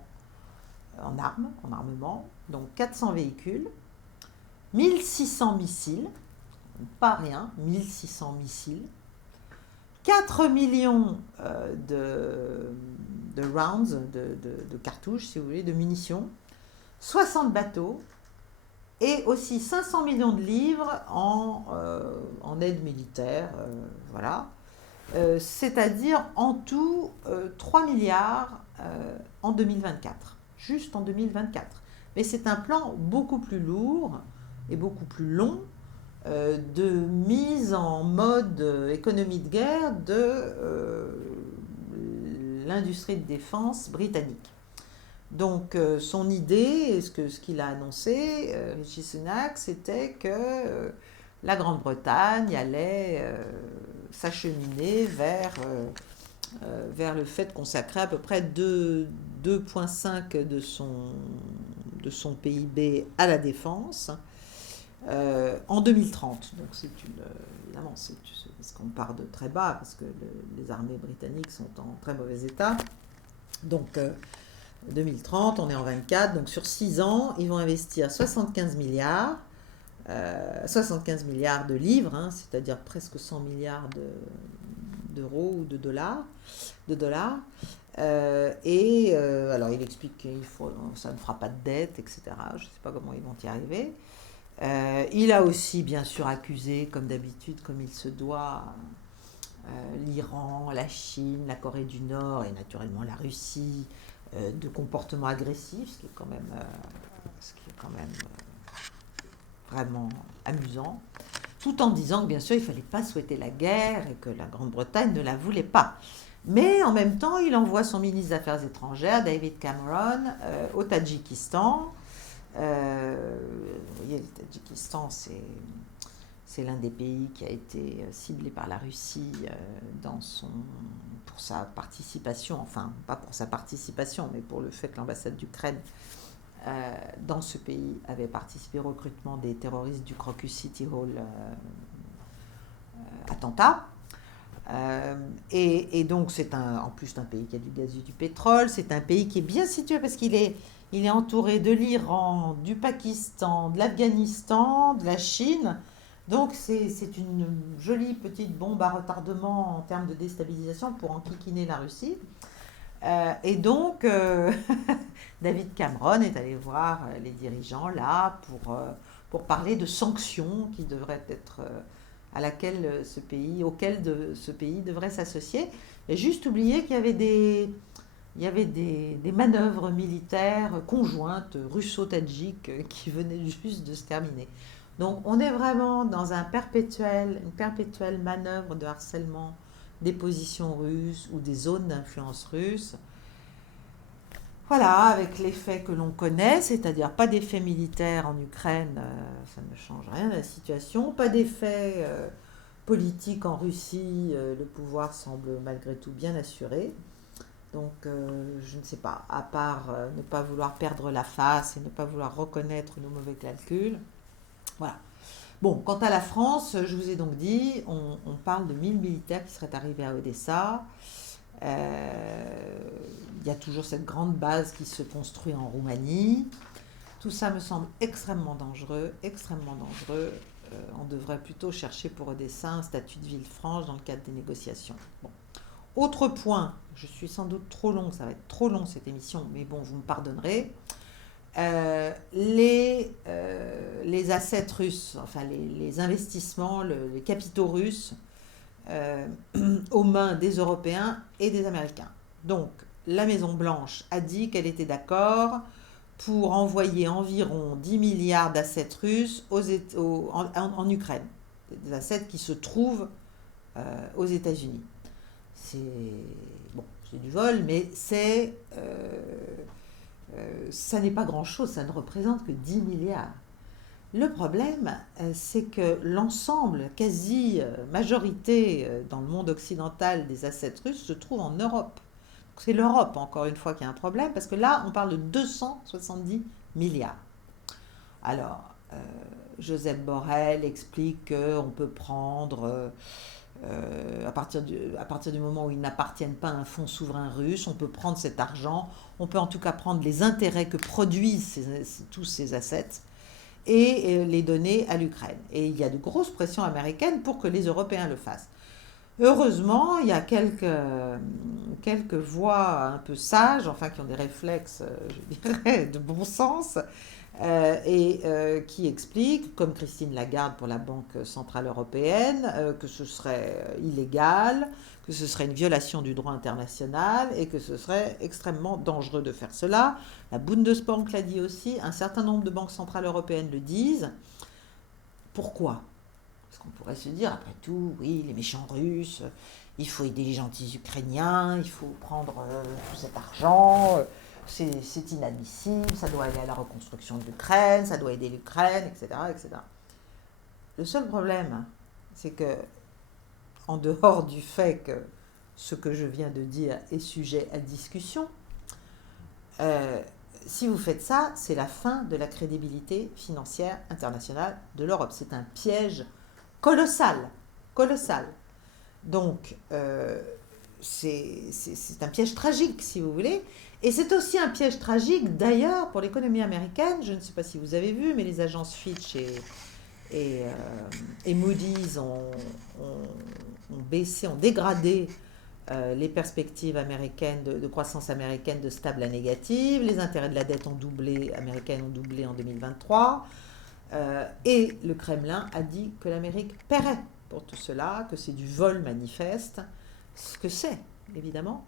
armement, donc 400 véhicules, 1600 missiles, pas rien, 1600 missiles, 4 millions de rounds, de cartouches, si vous voulez, de munitions, 60 bateaux, et aussi 500 millions de livres en aide militaire, voilà. C'est-à-dire en tout 3 milliards en 2024, juste en 2024. Mais c'est un plan beaucoup plus lourd et beaucoup plus long de mise en mode économie de guerre de l'industrie de défense britannique. Donc son idée, ce qu'il a annoncé, Rishi Sunak, c'était que la Grande-Bretagne allait s'acheminer vers le fait de consacrer à peu près 2,5 de son PIB à la défense en 2030. Donc évidemment, parce qu'on part de très bas, parce que les armées britanniques sont en très mauvais état. Donc 2030, on est en 24, donc sur 6 ans, ils vont investir 75 milliards de livres, c'est-à-dire presque 100 milliards d'euros ou de dollars. Alors il explique ça ne fera pas de dette, etc. Je ne sais pas comment ils vont y arriver. Il a aussi bien sûr accusé, comme d'habitude, comme il se doit, l'Iran, la Chine, la Corée du Nord et naturellement la Russie de comportements agressifs, ce qui est quand même vraiment amusant, tout en disant que bien sûr il ne fallait pas souhaiter la guerre et que la Grande-Bretagne ne la voulait pas. Mais en même temps, il envoie son ministre des Affaires étrangères, David Cameron, au Tadjikistan, Vous voyez, le Tadjikistan, c'est l'un des pays qui a été ciblé par la Russie pour sa participation, enfin pas pour sa participation, mais pour le fait que l'ambassade d'Ukraine dans ce pays avait participé au recrutement des terroristes du Crocus City Hall attentat. Et donc c'est en plus un pays qui a du gaz et du pétrole, c'est un pays qui est bien situé parce qu'il est entouré de l'Iran, du Pakistan, de l'Afghanistan, de la Chine. Donc c'est une jolie petite bombe à retardement en termes de déstabilisation pour enquiquiner la Russie. Et donc David Cameron est allé voir les dirigeants là pour parler de sanctions qui devraient être auquel ce pays devrait s'associer. Et juste oublier qu'il y avait des manœuvres militaires conjointes russo-tadjiques qui venaient juste de se terminer. Donc on est vraiment dans une perpétuelle manœuvre de harcèlement des positions russes ou des zones d'influence russe. Voilà, avec l'effet que l'on connaît, c'est-à-dire pas d'effet militaire en Ukraine, ça ne change rien à la situation, pas d'effet politique en Russie, le pouvoir semble malgré tout bien assuré. Donc je ne sais pas, à part ne pas vouloir perdre la face et ne pas vouloir reconnaître nos mauvais calculs. Voilà. Bon, quant à la France, je vous ai donc dit, on parle de 1000 militaires qui seraient arrivés à Odessa. Il y a toujours cette grande base qui se construit en Roumanie. Tout ça me semble extrêmement dangereux, extrêmement dangereux. On devrait plutôt chercher pour Odessa un statut de ville franche dans le cadre des négociations. Bon. Autre point, je suis sans doute trop long, ça va être trop long cette émission, mais bon, vous me pardonnerez. Les assets russes, enfin les investissements, les capitaux russes aux mains des Européens et des Américains. Donc, la Maison-Blanche a dit qu'elle était d'accord pour envoyer environ 10 milliards d'assets russes en Ukraine. Des assets qui se trouvent aux États-Unis. C'est du vol, mais ça n'est pas grand-chose, ça ne représente que 10 milliards. Le problème, c'est que l'ensemble, quasi-majorité dans le monde occidental des assets russes se trouve en Europe. C'est l'Europe, encore une fois, qui a un problème, parce que là, on parle de 270 milliards. Alors, Joseph Borrell explique qu'on peut prendre, à partir du moment où ils n'appartiennent pas à un fonds souverain russe, on peut prendre cet argent, on peut en tout cas prendre les intérêts que produisent tous ces assets, et les donner à l'Ukraine. Et il y a de grosses pressions américaines pour que les Européens le fassent. Heureusement, il y a quelques voix un peu sages, enfin qui ont des réflexes, je dirais, de bon sens, qui expliquent, comme Christine Lagarde pour la Banque Centrale Européenne, que ce serait illégal, que ce serait une violation du droit international et que ce serait extrêmement dangereux de faire cela. La Bundesbank l'a dit aussi, un certain nombre de banques centrales européennes le disent. Pourquoi ? Parce qu'on pourrait se dire, après tout, oui, les méchants Russes, il faut aider les gentils Ukrainiens, il faut prendre tout cet argent, c'est inadmissible, ça doit aller à la reconstruction de l'Ukraine, ça doit aider l'Ukraine, etc., etc. Le seul problème, c'est que, en dehors du fait que ce que je viens de dire est sujet à discussion, si vous faites ça, c'est la fin de la crédibilité financière internationale de l'Europe. C'est un piège colossal, colossal. Donc, c'est un piège tragique, si vous voulez. Et c'est aussi un piège tragique, d'ailleurs, pour l'économie américaine. Je ne sais pas si vous avez vu, mais les agences Fitch et Moody's ont dégradé les perspectives américaines de croissance américaine de stable à négative. Les intérêts de la dette américaine ont doublé en 2023. Et le Kremlin a dit que l'Amérique paierait pour tout cela, que c'est du vol manifeste, ce que c'est, évidemment,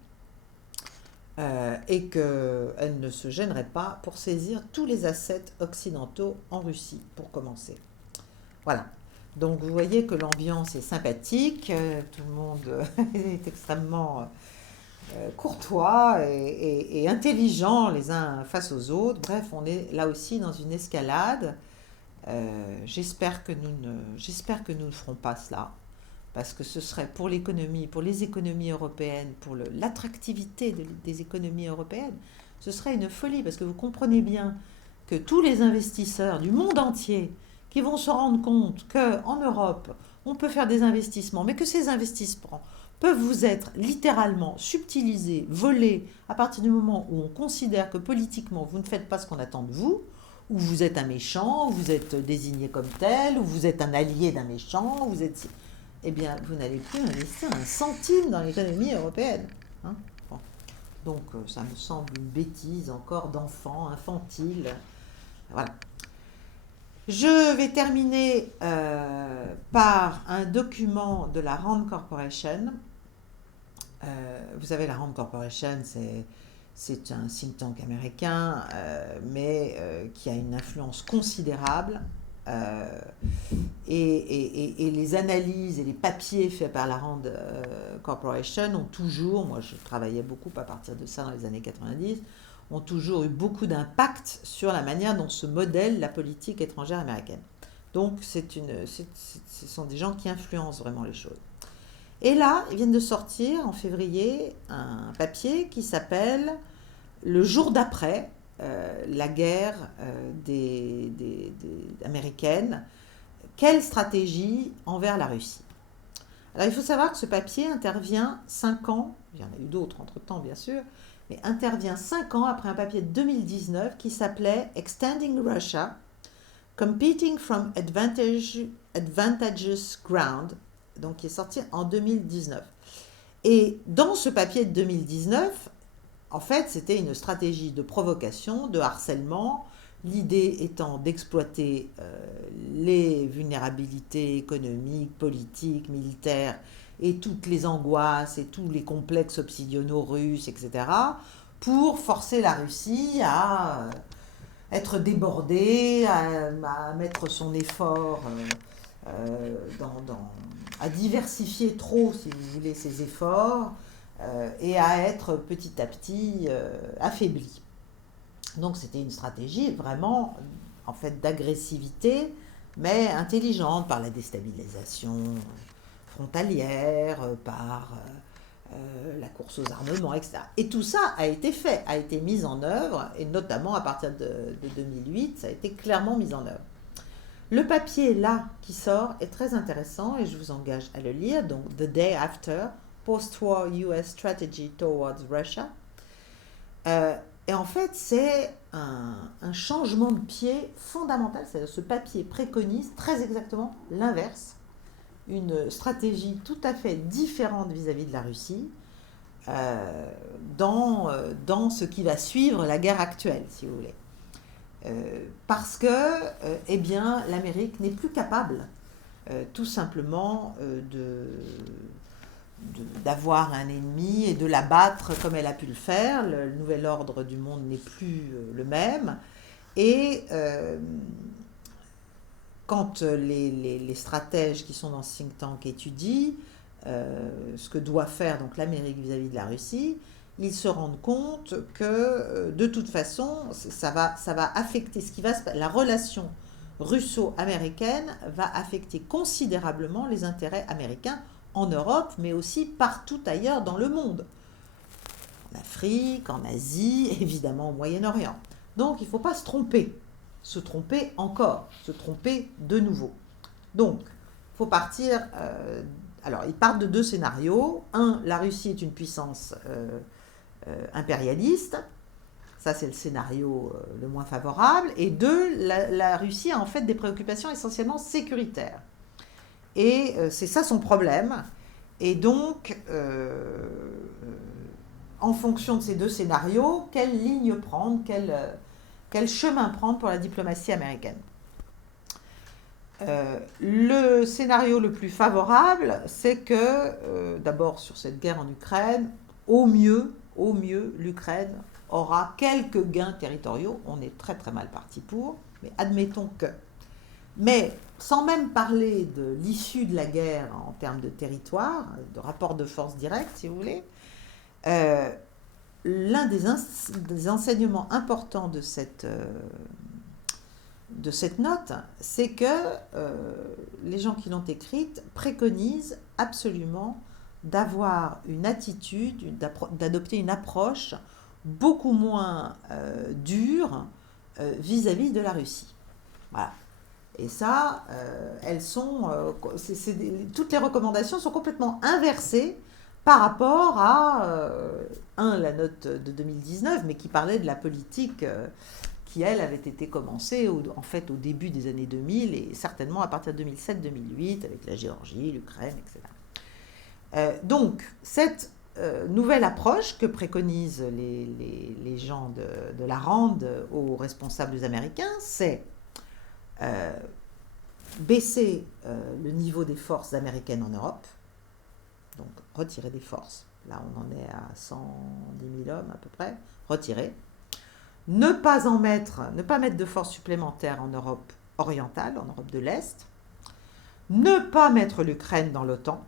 et qu'elle ne se gênerait pas pour saisir tous les assets occidentaux en Russie, pour commencer. Voilà. Donc vous voyez que l'ambiance est sympathique, tout le monde est extrêmement courtois et intelligents les uns face aux autres. Bref, on est là aussi dans une escalade. J'espère que nous ne ferons pas cela, parce que ce serait pour l'économie, pour les économies européennes, pour l'attractivité des économies européennes, ce serait une folie, parce que vous comprenez bien que tous les investisseurs du monde entier qui vont se rendre compte qu'en Europe, on peut faire des investissements, mais que ces investissements peuvent vous être littéralement subtilisés, volés, à partir du moment où on considère que politiquement, vous ne faites pas ce qu'on attend de vous, ou vous êtes un méchant, ou vous êtes désigné comme tel, ou vous êtes un allié d'un méchant, ou vous êtes... Eh bien, vous n'allez plus investir un centime dans l'économie européenne. Hein. Bon. Donc, ça me semble une bêtise encore d'enfant, infantile. Voilà. Je vais terminer par un document de la Rand Corporation. Vous savez, la Rand Corporation, c'est un think tank américain, mais qui a une influence considérable. Et les analyses et les papiers faits par la Rand Corporation ont toujours, moi je travaillais beaucoup à partir de ça dans les années 90, ont toujours eu beaucoup d'impact sur la manière dont se modèle la politique étrangère américaine. Donc ce sont des gens qui influencent vraiment les choses. Et là, ils viennent de sortir en février un papier qui s'appelle « Le jour d'après, la guerre américaine, quelle stratégie envers la Russie ?» Alors il faut savoir que ce papier intervient 5 ans, il y en a eu d'autres entre-temps bien sûr, mais intervient 5 ans après un papier de 2019 qui s'appelait « Extending Russia, Competing from Advantageous Ground », donc qui est sorti en 2019. Et dans ce papier de 2019, en fait, c'était une stratégie de provocation, de harcèlement, l'idée étant d'exploiter les vulnérabilités économiques, politiques, militaires, et toutes les angoisses et tous les complexes obsidionaux russes, etc., pour forcer la Russie à être débordée, à mettre son effort à diversifier trop, si vous voulez, ses efforts, et à être petit à petit affaibli. Donc c'était une stratégie vraiment, en fait, d'agressivité, mais intelligente, par la déstabilisation frontalière, par la course aux armements, etc. Et tout ça a été fait, a été mis en œuvre, et notamment à partir de 2008, ça a été clairement mis en œuvre. Le papier là qui sort est très intéressant et je vous engage à le lire, donc The Day After, Post-War US Strategy Towards Russia. Et en fait, c'est un changement de pied fondamental, c'est-à-dire ce papier préconise très exactement l'inverse, une stratégie tout à fait différente vis-à-vis de la Russie dans ce qui va suivre la guerre actuelle, si vous voulez. Parce que eh bien, l'Amérique n'est plus capable tout simplement d'avoir un ennemi et de l'abattre comme elle a pu le faire. Le nouvel ordre du monde n'est plus le même. Et quand les stratèges qui sont dans ce think tank étudient ce que doit faire donc l'Amérique vis-à-vis de la Russie, ils se rendent compte que de toute façon, ça va affecter la relation russo-américaine va affecter considérablement les intérêts américains en Europe, mais aussi partout ailleurs dans le monde. En Afrique, en Asie, évidemment au Moyen-Orient. Donc il ne faut pas se tromper encore, se tromper de nouveau. Donc, il faut partir... alors, ils partent de 2 scénarios. Un, la Russie est une puissance impérialiste. Ça, c'est le scénario le moins favorable. Et 2, la Russie a en fait des préoccupations essentiellement sécuritaires. Et c'est ça son problème. Et donc, en fonction de ces 2 scénarios, quelle ligne prendre, quel chemin prendre pour la diplomatie américaine. Le scénario le plus favorable, c'est que, d'abord sur cette guerre en Ukraine, au mieux, l'Ukraine aura quelques gains territoriaux. On est très très mal parti pour, mais admettons que. Mais sans même parler de l'issue de la guerre en termes de territoire, de rapport de force direct, si vous voulez, Euh, L'un des enseignements importants de cette note, c'est que les gens qui l'ont écrite préconisent absolument d'avoir une attitude, d'adopter une approche beaucoup moins dure vis-à-vis de la Russie. Voilà. Et ça, toutes les recommandations sont complètement inversées par rapport à, la note de 2019, mais qui parlait de la politique qui, elle, avait été commencée en fait au début des années 2000 et certainement à partir de 2007-2008 avec la Géorgie, l'Ukraine, etc. Donc, cette nouvelle approche que préconisent les gens de la RAND aux responsables américains, c'est baisser le niveau des forces américaines en Europe, donc retirer des forces. Là, on en est à 110 000 hommes à peu près, retirer. Ne pas mettre de forces supplémentaires en Europe orientale, en Europe de l'Est. Ne pas mettre l'Ukraine dans l'OTAN.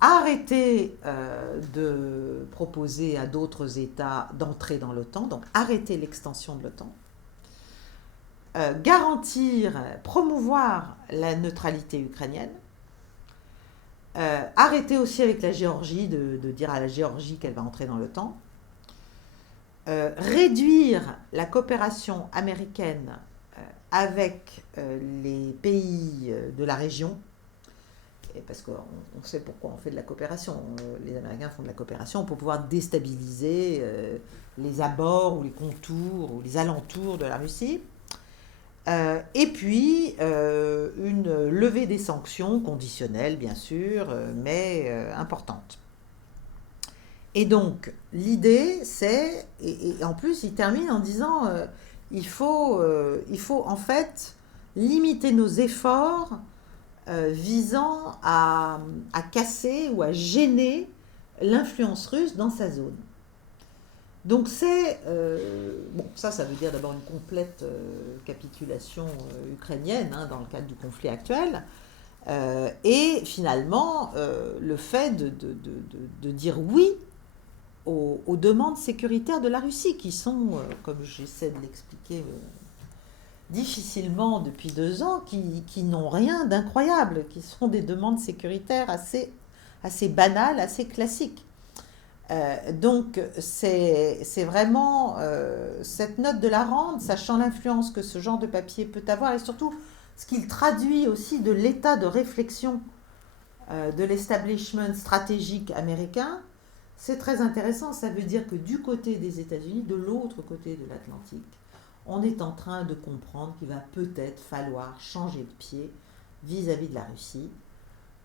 Arrêter de proposer à d'autres États d'entrer dans l'OTAN, donc arrêter l'extension de l'OTAN. Promouvoir la neutralité ukrainienne, arrêter aussi avec la Géorgie de dire à la Géorgie qu'elle va entrer dans l'OTAN, réduire la coopération américaine avec les pays de la région, parce qu'on sait pourquoi on fait de la coopération. Les Américains font de la coopération pour pouvoir déstabiliser les abords ou les contours ou les alentours de la Russie. Et puis, une levée des sanctions, conditionnelles bien sûr, mais importante. Et donc, l'idée, c'est, et en plus, il termine en disant, il faut en fait limiter nos efforts visant à casser ou à gêner l'influence russe dans sa zone. Donc c'est, ça veut dire d'abord une complète capitulation ukrainienne dans le cadre du conflit actuel, et finalement le fait de dire oui aux demandes sécuritaires de la Russie, qui sont, comme j'essaie de l'expliquer difficilement depuis 2 ans, qui n'ont rien d'incroyable, qui sont des demandes sécuritaires assez banales, assez classiques. Donc c'est vraiment cette note de la RAND, sachant l'influence que ce genre de papier peut avoir, et surtout ce qu'il traduit aussi de l'état de réflexion de l'establishment stratégique américain, c'est très intéressant. Ça veut dire que du côté des États-Unis, de l'autre côté de l'Atlantique, on est en train de comprendre qu'il va peut-être falloir changer de pied vis-à-vis de la Russie,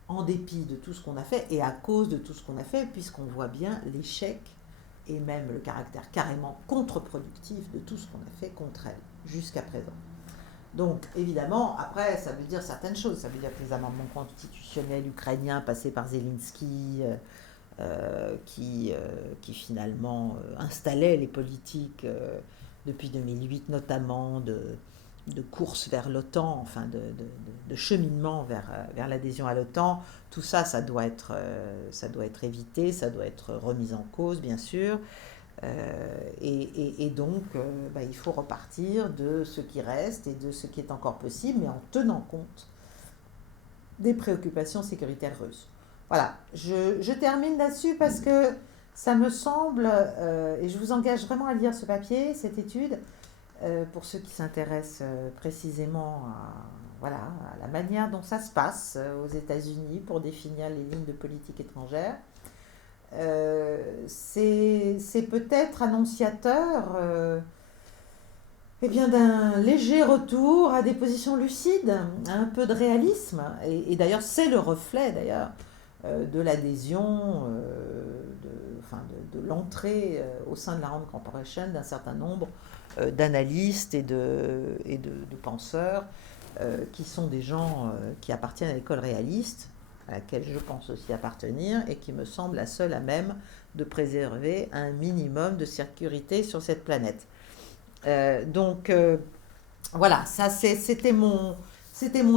en dépit de tout ce qu'on a fait et à cause de tout ce qu'on a fait, puisqu'on voit bien l'échec et même le caractère carrément contre-productif de tout ce qu'on a fait contre elle jusqu'à présent. Donc évidemment, après, ça veut dire certaines choses. Ça veut dire que les amendements constitutionnels ukrainiens passés par Zelensky, qui finalement installaient les politiques depuis 2008, notamment de course vers l'OTAN, enfin de cheminement vers l'adhésion à l'OTAN, tout ça, ça doit être évité, ça doit être remis en cause, bien sûr. Et donc, il faut repartir de ce qui reste et de ce qui est encore possible, mais en tenant compte des préoccupations sécuritaires russes. Voilà, je termine là-dessus parce que ça me semble, et je vous engage vraiment à lire ce papier, cette étude, pour ceux qui s'intéressent précisément à la manière dont ça se passe aux États-Unis pour définir les lignes de politique étrangère. C'est peut-être annonciateur d'un léger retour à des positions lucides, à un peu de réalisme, et d'ailleurs c'est le reflet de l'adhésion, de l'entrée au sein de la RAND Corporation d'un certain nombre d'analystes et de penseurs qui sont des gens qui appartiennent à l'école réaliste, à laquelle je pense aussi appartenir, et qui me semble la seule à même de préserver un minimum de sécurité sur cette planète. Voilà, ça c'était mon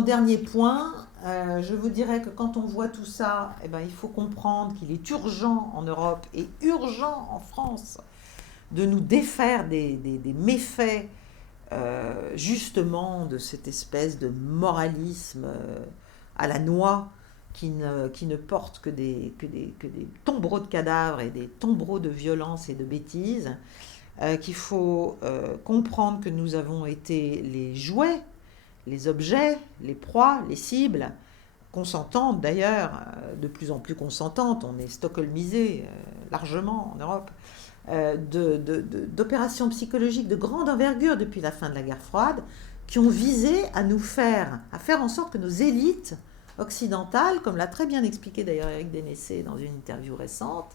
dernier point. Je vous dirais que quand on voit tout ça, eh ben, il faut comprendre qu'il est urgent en Europe et urgent en France de nous défaire des méfaits justement de cette espèce de moralisme à la noix qui ne porte que des tombereaux de cadavres et des tombereaux de violence et de bêtises, qu'il faut comprendre que nous avons été les jouets, les objets, les proies, les cibles, consentantes d'ailleurs, de plus en plus consentantes, on est stockholmisé largement en Europe, d'opérations psychologiques de grande envergure depuis la fin de la guerre froide, qui ont visé à faire en sorte que nos élites occidentales, comme l'a très bien expliqué d'ailleurs Eric Dénessé dans une interview récente,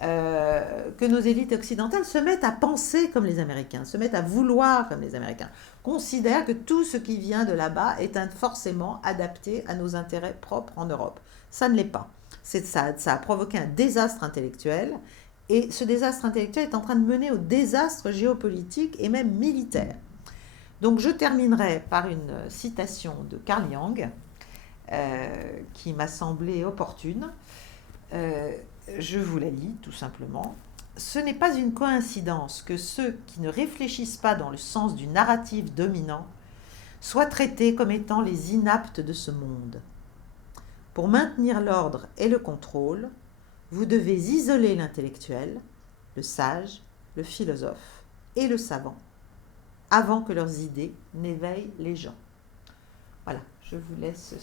que nos élites occidentales se mettent à penser comme les Américains, se mettent à vouloir comme les Américains, considèrent que tout ce qui vient de là-bas est forcément adapté à nos intérêts propres en Europe. Ça ne l'est pas. Ça a provoqué un désastre intellectuel, et ce désastre intellectuel est en train de mener au désastre géopolitique et même militaire. Donc je terminerai par une citation de Carl Jung, qui m'a semblé opportune. Je vous la lis tout simplement. Ce n'est pas une coïncidence que ceux qui ne réfléchissent pas dans le sens du narratif dominant soient traités comme étant les inaptes de ce monde. Pour maintenir l'ordre et le contrôle, vous devez isoler l'intellectuel, le sage, le philosophe et le savant, avant que leurs idées n'éveillent les gens. Voilà, je vous laisse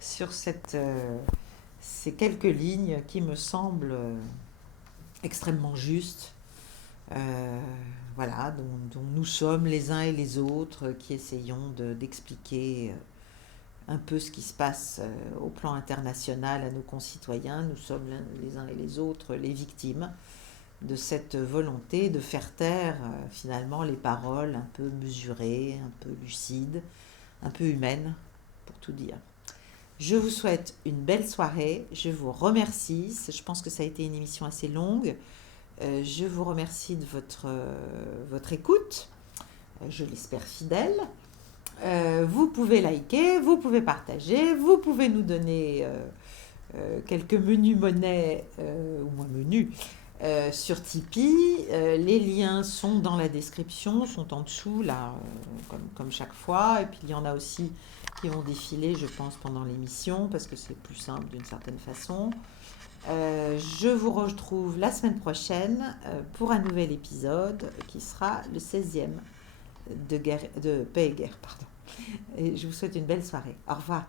sur ces quelques lignes qui me semblent extrêmement justes, voilà, dont nous sommes les uns et les autres qui essayons d'expliquer un peu ce qui se passe au plan international à nos concitoyens. Nous sommes les uns et les autres les victimes de cette volonté de faire taire finalement les paroles un peu mesurées, un peu lucides, un peu humaines, pour tout dire. Je vous souhaite une belle soirée, je vous remercie, je pense que ça a été une émission assez longue, je vous remercie de votre écoute, je l'espère fidèle. Vous pouvez liker, vous pouvez partager, vous pouvez nous donner quelques menus monnaie, ou moins menus, sur Tipeee. Les liens sont dans la description, sont en dessous, là, comme chaque fois. Et puis il y en a aussi qui vont défiler, je pense, pendant l'émission, parce que c'est plus simple d'une certaine façon. Je vous retrouve la semaine prochaine pour un nouvel épisode qui sera le 16e de Paix et Guerre. Pardon. Et je vous souhaite une belle soirée. Au revoir.